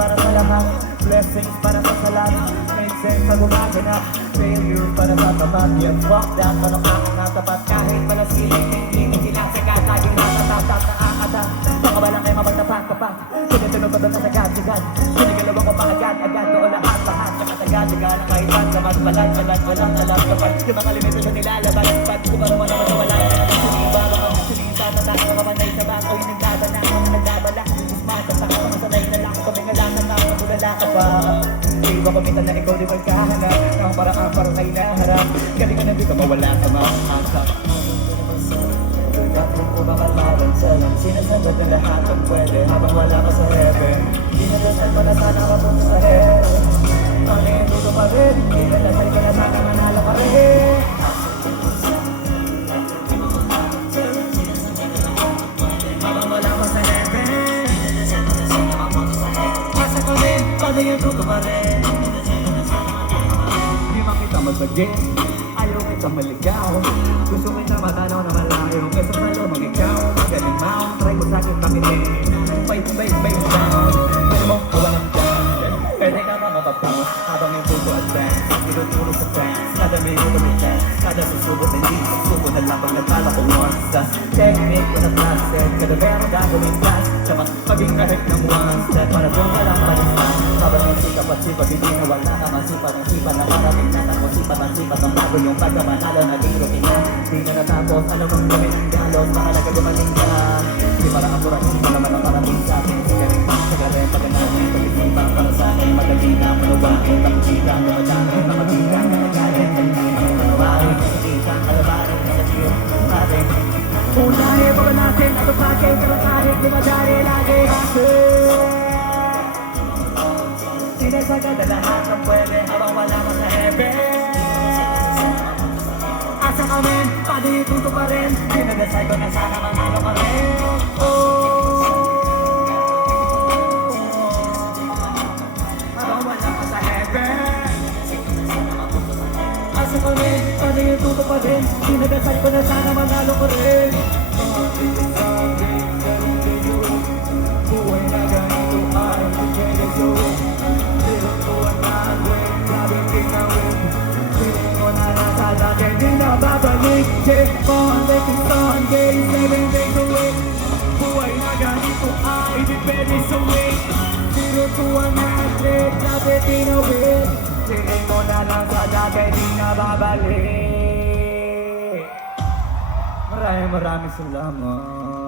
para sa lahat, blessings para sa salat. Make sense sa gumaganap, failure para sa tapat. Yeah, fuck that, anong nakakatapat kahit pala siling hindi sila sa kataging natatatap na aata. Baka walang kayo mapagtapat-tapat, sinutunod ko doon na sagad-sagad. Sinigalawan ko pa agad-agad, doon lahat-lahat sa katagad-agad. Kahit ba't naman balat-balat, walang alam kapag yung mga limito sa nilalaban. Ba't ko parang naman sa wala na naman siniba. Baka sinita, tatak, makamanay sa bako. Yung nagdabala, mga nagdabala. Masasak ka, masanay na lang. Kumingalangan na, magulala ka pa. Di ba kumita na ikaw di magkahanap ang parang kay naharap. Galing ka na di ka mawala sa mga angkap. Bakit ko ba kalmaran sa'yo? Sinasagad na lahat ang pwede habang wala ka sa heaven. Dinadasal mo na sana mapunta sa heaven. Ang nindito pa rin, dinadasal ka na sana manalo ka rin. Habang wala ka sa heaven, asa ko rin, pag-iuto pa rin. Di makita masagin, ayaw kita maligaw. Gusto kita matanaw na malayo, keso sa'yo mag-ikaw. Magaling mount, try ko sa'kin pakitin. Fight, down, pero mo kawalang down. Pwede ka makapagtapos habang yung puso advance. Tinuturo sa fans, kada minuto may chance. Kada susubok hindi, suko na lang pag nagpala ko once. Das technique ko na transit, kada meron gagawin class. Dapat maging kahit ng one step, para doon ka lang palisan. Habang yung sikap at sipa, hindi na wala naman sipat ang sipa. Nakarating na ako sipat ang bago yung pagkamanalo. Naging rutina, di na natapos. Alam mong gawin ang galos, baka nagkagumaling ka. Di para ako rin, hindi naman ang parating sa akin. Sigaring pagkagaling, pagkanamin, pag-isipan para sa akin. Madali na manuwain, pag-kita, namadami, nakabita, nakagalit. Ang manuwain, nakikita, kalabarin, nakasiyo, natin. Unahin pa ba natin, at upakay, kahit di madali lagi hasil. Sinasagad na lahat ang pwede habang wala ka sa heaven. Asa kami, padituto pa rin. Dinadasal ko na sana manalo ka rin. Habang wala ka sa heaven. Asa kami, padituto pa rin. Dinadasal ko na sana manalo ka rin. Buhay na ganito ay magkagaso. Di na babalik, check on, making Sunday, 7 days a week. Buhay na ganito ay depende sa week. Tinutuan na atlet, dapat tinawin. Siling mo na lang sa dagay, di na babalik. Maraming salamat.